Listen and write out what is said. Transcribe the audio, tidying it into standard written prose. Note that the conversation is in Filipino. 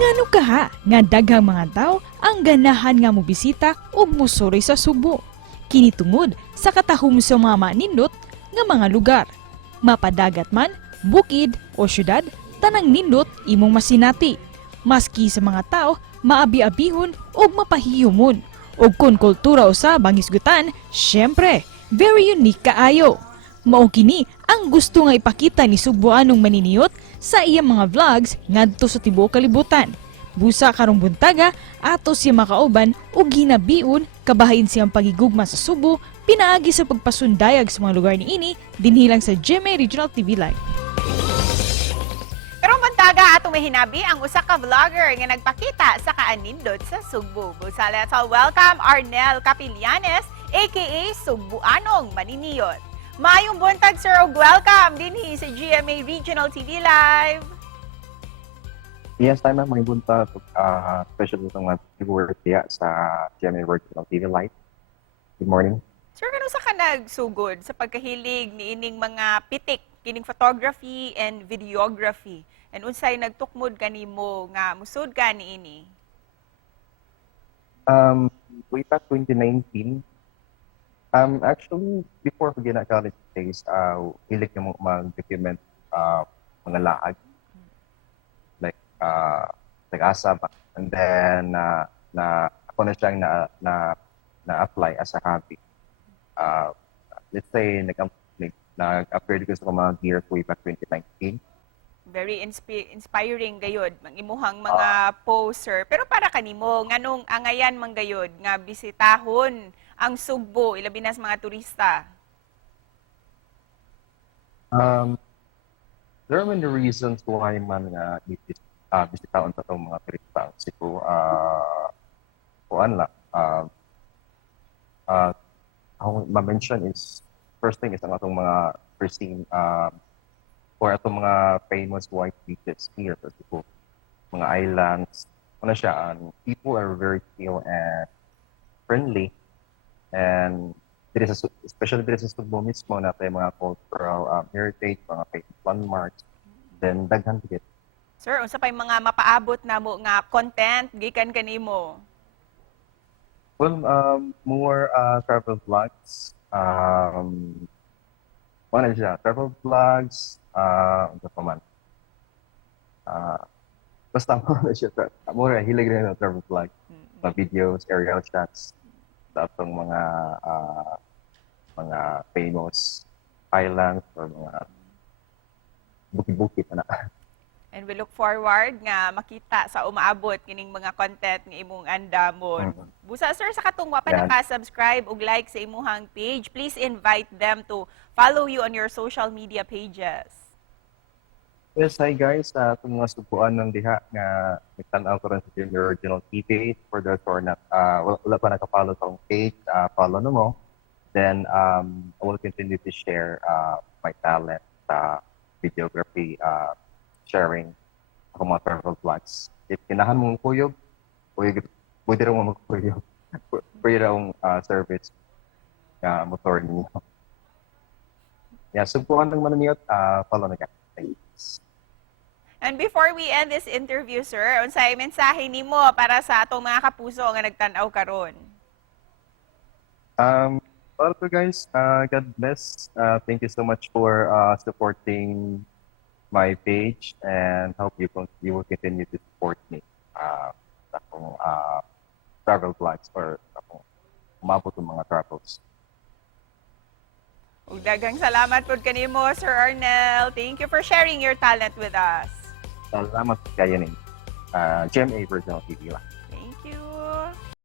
Ngano kaha nga daghang mga tao ang ganahan nga mobisita ug mosuroy sa Sugbo. Kini tungod sa katahom sa mga manindot nga mga lugar. Mapadagat man, bukid o syudad, tanang nindot imong masinati. Maski sa mga tao, maabi-abihon o mapahiyumon. O kung kultura usab ang isgutan, syempre, very unique kaayo. Mao kini ang gusto nga ipakita ni Sugbuanong Maniniyot sa iyang mga vlogs ngadto sa tibuok kalibutan. Busa karong buntaga ato siya makauban ug ginabiun kabahin siyang pagigugma sa Sugbo pinaagi sa pagpasundayag sa mga lugar niini dinhi lang sa GMA Regional TV Live. Karong buntaga atong mahinabi ang usa ka vlogger nga nagpakita sa kaanindot sa Sugbo. Busa let's all welcome Arnel Capillanes aka Sugbuanong Maniniyot. Maayong buntag, sir, og welcome dinhi sa GMA Regional TV Live. Yes, time mga bunta, especially itong mga viewers diya sa GMA Regional TV Live. Good morning. Sir, kano sa ka nagsugod sa pagkahilig ni ining mga pitik, kining photography and videography? And unsay nagtukmod kanimo nga musud ka niini? Way back 2019, actually, before ko gina-college days, hilig na mag-document mga laag. Like, nag-asa ba? And then, ako na siyang na-apply as a hobby. Let's say, nag-upgrade ko sa mga gear way back 2019. Very inspiring gayod, imuhang mga poster. Pero para kanimo, nganong angayan man gayod nga bisitahon ang Sugbo, ilabi na sa mga turista? There are many reasons why man nga bisitahon sa itong mga turista. Siguro, kuan lang. Akong ma-mention is, first thing is ang atong mga pristine, or itong mga famous white beaches here sa Sugbo, mga islands. Ano siya, people are very chill and friendly. And especially dito sa Sugbo mismo, natin mga cultural heritage, mga famous landmarks, then daghan tigit. Sir, unsa pay mga mapaabot na mo nga content gikan kanimo? Well, more travel vlogs. Ano siya, travel vlogs, ano pa man. Basta mo na siya, more hilig rin ng travel vlogs, mga videos, aerial shots, sa atong mga famous islands or mga bukid-bukid na. And we look forward nga makita sa umaabot kining mga content nga imong andamon. Busa sir, sa katungwa pa naka-subscribe ug like sa imuhang page, please invite them to follow you on your social media pages. Yes, hi guys. Itong mga subuan ng diha nga nagtanaw ko rin sa yung original TV. For those who are not, wala pa nakapollow sa page, follow na mo. Then, I will continue to share my talent sa videography, sharing ako mga travel vlogs. If kinahan mong kuyog, pwede rin mo magkuyog. Pwede rin service motor ninyo. Yeah, Sugbuanong Maniniyot, follow na ka. Thanks. And before we end this interview, sir, unsay mensahe nimo para sa atong mga kapuso nga nagtan-aw karon? Well, guys, God bless. Thank you so much for supporting my page, and hope you will continue to support me sa akong travel vlogs or akong umabot ng mga travels. Ug daghang salamat pud kanimo, Sir Arnel. Thank you for sharing your talent with us. Salamat kayo nin. GMA Regional TV lang.